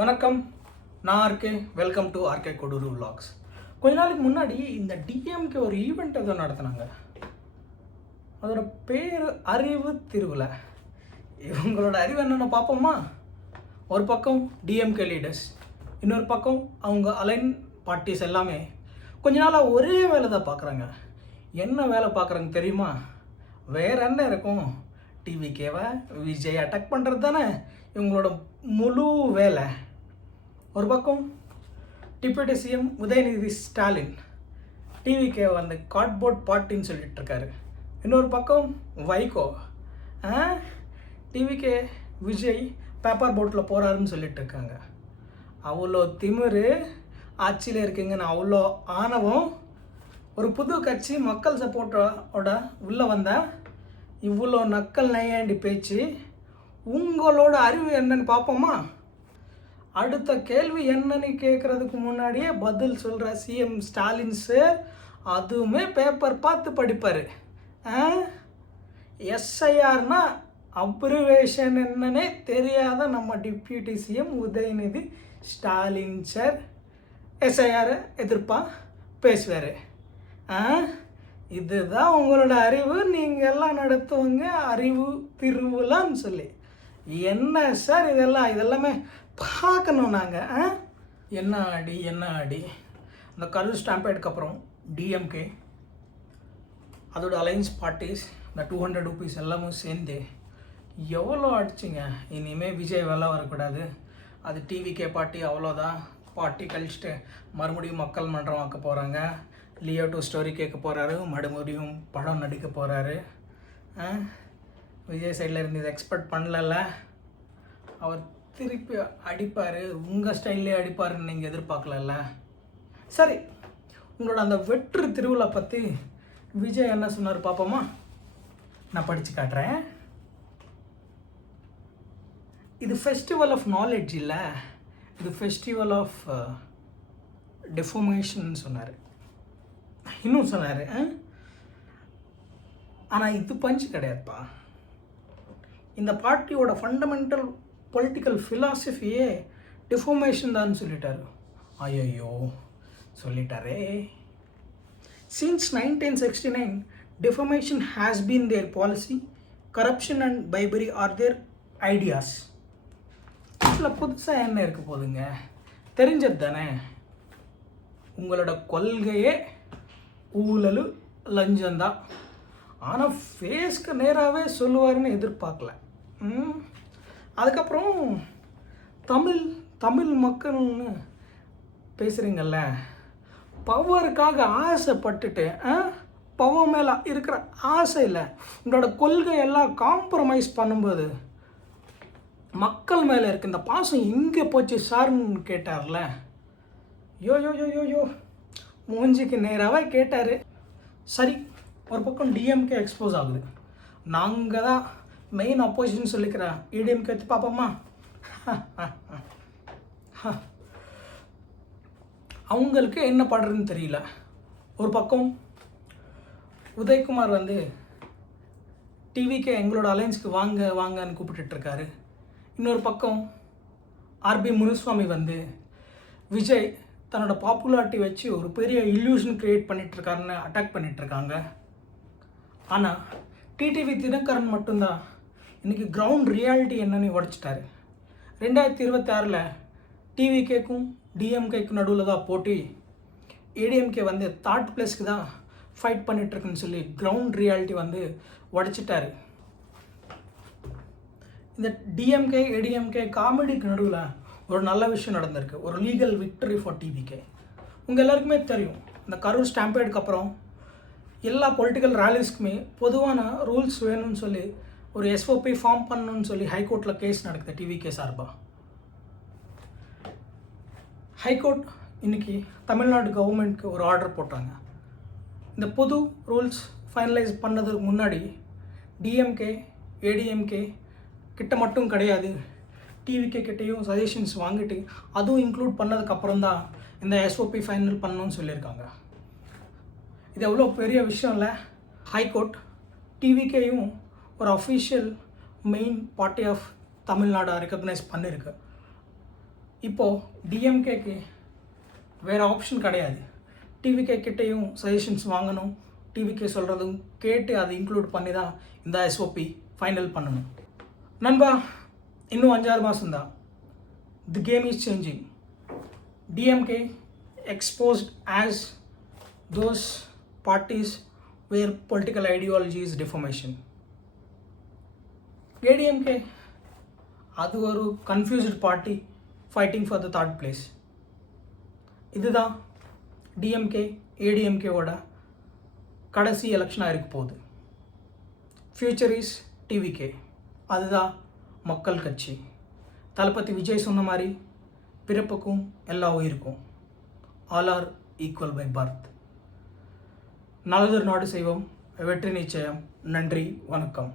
வணக்கம், நான் RK. Welcome to RK கொடூரு விலாக்ஸ். கொஞ்ச நாளைக்கு முன்னாடி இந்த டிஎம்கே ஒரு ஈவெண்ட் ஏதோ நடத்தினாங்க. அதோட பேர் அறிவு திருவிழா. இவங்களோட அறிவு என்னென்ன பார்ப்போமா? ஒரு பக்கம் டிஎம்கே லீடர்ஸ், இன்னொரு பக்கம் அவங்க அலைன் பார்ட்டிஸ் எல்லாமே கொஞ்ச நாளாக ஒரே வேலை தான் பார்க்குறாங்க. என்ன வேலை பார்க்குறாங்க தெரியுமா? வேற என்ன இருக்கும்? டிவிகேவை விஜய் அட்டாக் பண்ணுறது தானே இவங்களோட முழு வேலை. ஒரு பக்கம் deputy CM Udhayanidhi Stalin TVK வந்து கார்ட்போர்ட் பார்ட்டின்னு சொல்லிட்டு இருக்காரு. இன்னொரு பக்கம் வைகோ டிவிகே விஜய் பேப்பர் போட்டில் போகிறாருன்னு சொல்லிட்டு இருக்காங்க. அவ்வளோ திமிரு ஆட்சியில் இருக்குங்கன்னு அவ்வளோ ஆணவம். ஒரு புது கட்சி மக்கள் சப்போர்ட்டோட உள்ளே வந்தால் இவ்வளோ நக்கல் நையாண்டி பேச்சு. உங்களோட அறிவு என்னன்னு பார்ப்போமா? அடுத்த கேள்வி என்னன்னு கேட்குறதுக்கு முன்னாடியே பதில் சொல்கிற சிஎம் ஸ்டாலின் சார் அதுவுமே பேப்பர் பார்த்து படிப்பார். எஸ்ஐஆர்னா அப்ரிவேஷன் என்னன்னே தெரியாத நம்ம deputy CM Udhayanidhi Stalin sir எஸ்ஐஆரை எதிர்ப்பாக பேசுவார். இதுதான் உங்களோட அறிவு. நீங்கள் எல்லாம் நடத்துவங்க அறிவு திருவிழான்னு சொல்லி. என்ன சார் இதெல்லாமே பார்க்கணும் நாங்கள். என்ன ஆடி அந்த கரூர் ஸ்டாம்பேடுக்கு அப்புறம் டிஎம்கே அதோட அலைன்ஸ் பார்ட்டிஸ் இந்த 200 ரூபீஸ் எல்லாமும் சேர்ந்து எவ்வளோ அடிச்சுங்க. இனிமேல் விஜய் வேலை வரக்கூடாது, அது டிவிகே பார்ட்டி அவ்வளோதான். பார்ட்டி கழிச்சிட்டு மறுபடியும் மக்கள் மன்றம் ஆக்க போகிறாங்க. லியோ 2 ஸ்டோரி கேட்க போகிறாரு, மறுபடியும் படம் நடிக்க போகிறாரு. விஜய் சைடில் இருந்து இதை எக்ஸ்பெக்ட் பண்ணல. அவர் திருப்பி அடிப்பார், உங்கள் ஸ்டைல்லே அடிப்பாருன்னு நீங்கள் எதிர்பார்க்கல. சரி, உங்களோட அந்த வெற்று திருவிழா பற்றி விஜய் என்ன சொன்னார் பார்ப்போமா? நான் படித்து காட்டுறேன். இது ஃபெஸ்டிவல் ஆஃப் நாலேஜ் இல்லை, இது ஃபெஸ்டிவல் ஆஃப் டெஃபர்மேஷன் சொன்னார். இன்னும் சொன்னார், ஆனால் இது பஞ்சு கிடையாதுப்பா. இந்த பார்ட்டியோட ஃபண்டமெண்டல் பொலிட்டிக்கல் ஃபிலாசபியே டிஃபார்மேஷன் தான் சொல்லிட்டாரு. ஐயோ சொல்லிட்டாரே. Since 1969 deformation has been their policy, corruption and bribery are their ideas. இதில் புதுசாக என்ன இருக்க போதுங்க? தெரிஞ்சது தானே. உங்களோட கொள்கையே ஊழல் லஞ்சம்தான். ஆனால் ஃபேஸ்க்கு நேராகவே சொல்லுவாருன்னு எதிர்பார்க்கல. அதுக்கப்புறம் தமிழ் மக்கள்னு பேசுகிறீங்கல்ல, பவருக்காக ஆசைப்பட்டுட்டு பவர் மேலே இருக்கிற ஆசையில் உங்களோட கொள்கையெல்லாம் காம்ப்ரமைஸ் பண்ணும்போது மக்கள் மேலே இருக்க இந்த பாசம் எங்கே போச்சு சார்ன்னு கேட்டார்ல. யோ மூஞ்சிக்கு நேராகவே கேட்டார். சரி, ஒரு பக்கம் டிஎம்கே எக்ஸ்போஸ் ஆகுது. நாங்கள் தான் மெயின் அப்போசிஷன் சொல்லிக்கிற ஏடிஎம்கே எடுத்து பார்ப்போமா? அவங்களுக்கு என்ன பண்ணுறதுன்னு தெரியல. ஒரு பக்கம் உதயகுமார் வந்து டிவிக்கே எங்களோட அலைன்ஸுக்கு வாங்கன்னு கூப்பிட்டுருக்காரு. இன்னொரு பக்கம் ஆர்பி முனுசுவாமி வந்து விஜய் தன்னோட பாப்புலாரிட்டி வச்சு ஒரு பெரிய இல்யூஷன் க்ரியேட் பண்ணிகிட்ருக்காருன்னு அட்டாக் பண்ணிகிட்ருக்காங்க. ஆனால் டிடிவி தினகரன் மட்டும்தான் இன்றைக்கி கிரவுண்ட் ரியாலிட்டி என்னன்னு உடச்சிட்டாரு. 2026 டிவிகேக்கும் டிஎம்கேக்கும் நடுவில் தான் போட்டி. ஏடிஎம்கே வந்து தேர்ட் பிளேஸ்க்கு தான் ஃபைட் பண்ணிகிட்ருக்குன்னு சொல்லி கிரவுண்ட் ரியாலிட்டி வந்து உடச்சிட்டாரு. இந்த டிஎம்கே ஏடிஎம்கே காமெடிக்கு நடுவில் ஒரு நல்ல விஷயம் நடந்திருக்கு. ஒரு லீகல் விக்டரி ஃபார் டிவிகே. உங்கள் எல்லாருக்குமே தெரியும், இந்த கரூர் ஸ்டாம்பேடுக்கு அப்புறம் எல்லா பொலிட்டிக்கல் ரேலிஸ்க்குமே பொதுவான ரூல்ஸ் வேணும்னு சொல்லி ஒரு எஸ்ஓபி ஃபார்ம் பண்ணணும்னு சொல்லி ஹைகோர்ட்டில் கேஸ் நடக்குது டிவிகே சார்பாக. ஹைகோர்ட் இன்றைக்கி தமிழ்நாடு கவர்மெண்ட்க்கு ஒரு ஆர்டர் போட்டாங்க. இந்த புது ரூல்ஸ் ஃபைனலைஸ் பண்ணதுக்கு முன்னாடி டிஎம்கே ஏடிஎம்கே கிட்ட மட்டும் கிடையாது, டிவிகே கிட்டேயும் சஜஷன்ஸ் வாங்கிட்டு அதுவும் இன்க்ளூட் பண்ணதுக்கப்புறம் தான் இந்த எஸ்ஓபி ஃபைனல் பண்ணணும்னு சொல்லியிருக்காங்க. இது எவ்வளோ பெரிய விஷயம் இல்லை. ஹைகோர்ட் டிவிகேயும் ஒரு official main party of Tamil Nadu recognise பண்ணியிருக்கு. இப்போது டிஎம்கேக்கு வேறு ஆப்ஷன் கிடையாது. டிவிகே கிட்டேயும் சஜஷன்ஸ் வாங்கணும், டிவிகே சொல்கிறதும் கேட்டு அதை இன்க்ளூட் பண்ணி தான் இந்த எஸ்ஓபி ஃபைனல் பண்ணணும். நண்பா, இன்னும் 5-6 மாதம்தான். The game is changing. DMK exposed as those parties where political ideology is deformation. ADMK அது ஒரு confused party fighting for the third place. இதுதான் டிஎம்கே ஏடிஎம்கேவோட கடைசி எலெக்ஷனாக இருக்க போகுது. Future is TVK. அதுதான் மக்கள் கட்சி. தளபதி விஜய் சொன்ன மாதிரி பிறப்புக்கும் எல்லா உயிருக்கும் all are equal by birth. நல்லதொரு நாடு செய்வோம், வெற்றி நிச்சயம். நன்றி, வணக்கம்.